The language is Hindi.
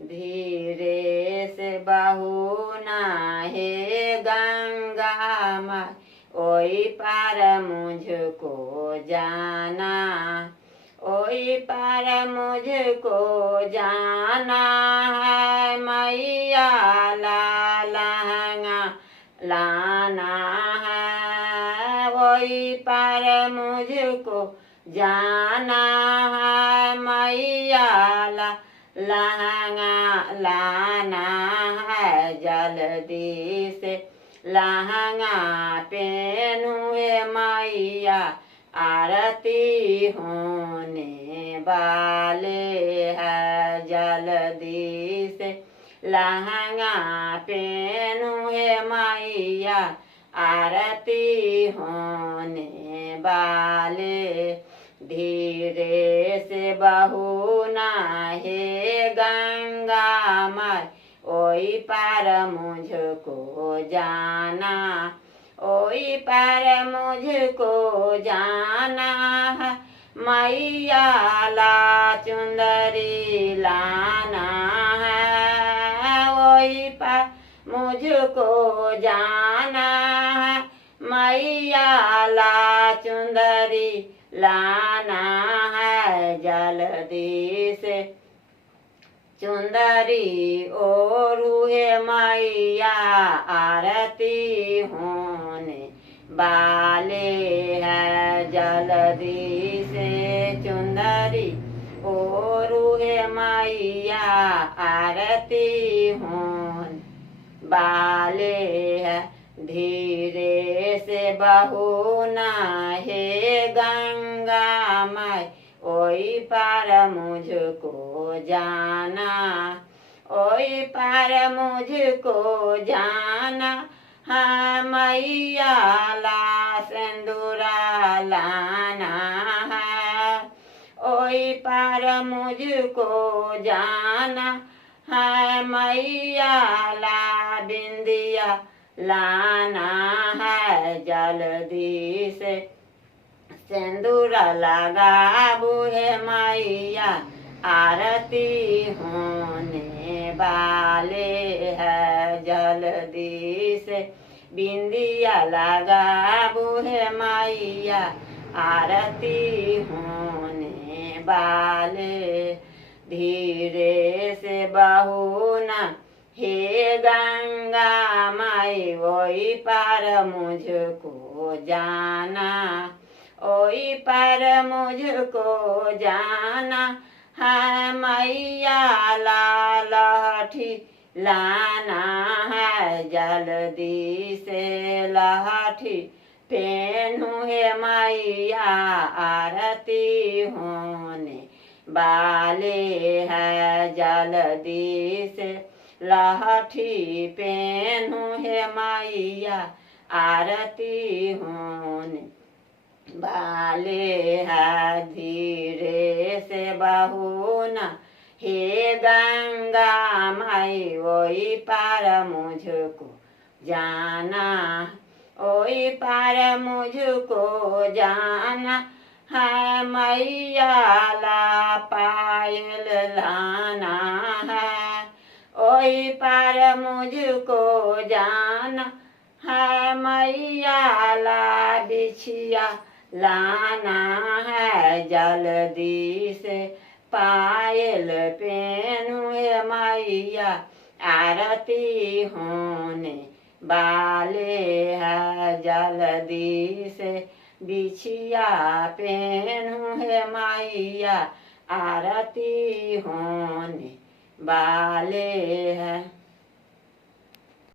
धीरे से बहू नहे गंगा माई, ओई पार मुझको जाना, ओई पार मुझको जाना है। मैया लहंगा लाना है, ओई पार मुझको जाना है। मैया लहंगा लाना है, जल्दी से लहंगा पहनुए मैया, आरती होने वाले है। जल्दी से लहंगा पहनुए मैया, आरती होने वाले। धीरे से बहू नहे गंगा माई, ओई पार मुझको जाना, ओई पार मुझको जाना है। मैया ला चुंदरी लाना है, ओई पार मुझको जाना है। मैया ला चुंदरी लाना है, जल्दी से चुंदरी ओढ़ुए मैया, आरती होने वाले है। जल्दी से चुंदरी ओढ़ुए मैया, आरती होने वाले है। धीरे से बहू नहे गंगा माई, ओई पार मुझको जाना, ओई पार मुझको जाना है। मैया ला सिंदूरा लाना है, ओई पार मुझको जाना है। मैया ला बिंदिया लाना है, जल्दी से सिंदूर लगा बुहे मैया, आरती होने वाले है। जल्दी से बिंदिया लगा बुहे मैया, आरती होने वाले। धीरे से बहू न हे गंगा माई, ओई पार मुझको जाना, ओई पार मुझको जाना है। मैया ला लाठी लाना है, जल्दी से लाठी पहनुए मैया, आरती होने वाले है। जल्दी से लाठी पहनुए मैया, आरती होने वाले है। धीरे से बहू न हे गंगा माई, ओई पार मुझको जाना, ओई पार मुझको जाना है। मैया ला पायल लाना है, ओई पार मुझको जाना है। मैया ला बिछिया लाना है, जल्दी से पायल पहनुए मैया, आरती होने वाले है। जल्दी से बिछिया पहनुए मैया, आरती होने वाले है।